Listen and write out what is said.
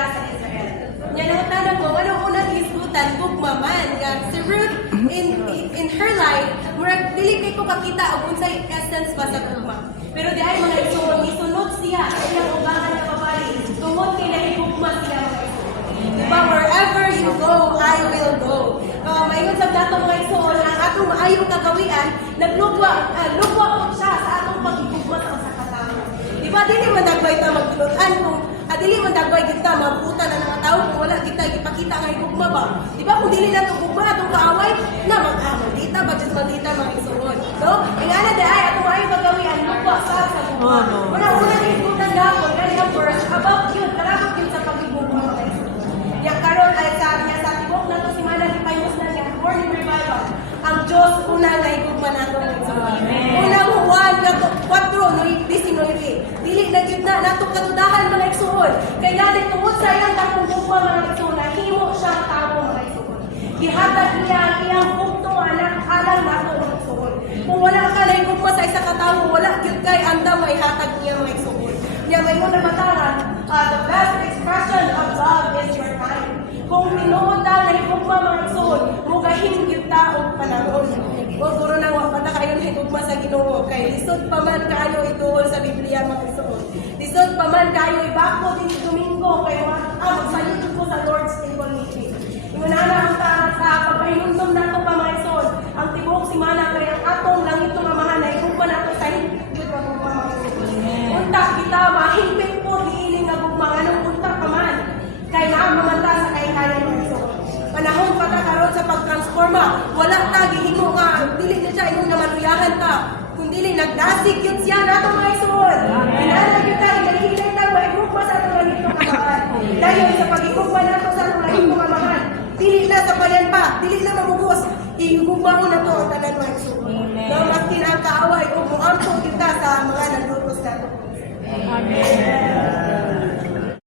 diya sa Israel. Nya nangutanan ko ano unang isgutan gugma man nga si Ruth in her life murag dili kay ko kakita og unsay essence pa sa gugma. Pero di ay mga igsoon isunod siya sa iyang ubangan nga babae tungod kay nahigugma siya mga igsoon. Diba, wherever you go, I will go. Mayon sa dato mga igsoon ang atong maayong kagawian naglugwa lugwa po siya sa atong pagigugma sa usa ka tawo. Diba dili man dagway ta magtulutan kung dili man dagway kita mabuta na mga tao kung wala kita ipakita nga igugma ba. Diba kung dili na to gugma atong kaaway na mag-amaldita ba just maldita mga igsoon. No? Ang ana di ay atong maayong kagawian lugwa sa gugma. Wala unang isutan gapon kani ang verse about yun karabot yun sa pagigugma mga igsoon. Yang karon ay sabi niya sa tibok na to si Mana Lipayos na niya morning revival. Ang Diyos una nga igugma nato mga igsoon. Unang Juan 4:19 dili na gyud na nato katudahan mga igsoon. Kay gani tungod sa iyang pagpugugma mga igsoon himo siya tawo mga igsoon. Gihatag niya ang iyang bugto alang nato mga igsoon. Kung wala ka na igugma sa isa ka tawo wala gyud kay andam may hatag niya mga igsoon. Niya may muna mataran the best expression of love is your time. Kung tinuod daw na igugma mga igsoon mugahin gyud ta og panahon. O puro na wa pa na kayo higugma sa Ginoo kay lisod pa man kayo ituol sa Biblia mga igsoon. Lisod pa man kayo ibako din sa Domingo kay magsayo ko sa Lord's Table meeting. Ingunana ang sa pagpahinumdum nato pa mga igsoon. Ang tibok si Mana kay ang atong langit nga amahan ay igugma nato sa higugma mga igsoon. Unta kita mahimpit po diining nga gugma anong unta pa man kay naamamanta sa kay-kaya mga igsoon. Panahon pa ta karon sa pagtransforma, wala ta gihimo nga dili na siya imong namaluyahan ta. Kung dili nagdasig gyud siya nato mga igsoon. Inana gyud ta hinahilay ta wa igugma sa atong langit nga amahan. Dayon sa pagigugma nato sa atong langit nga amahan, dili na sa payan pa, dili na mamugos. Igugma mo na to ang tanan mga igsoon. Na maskin ang kaaway o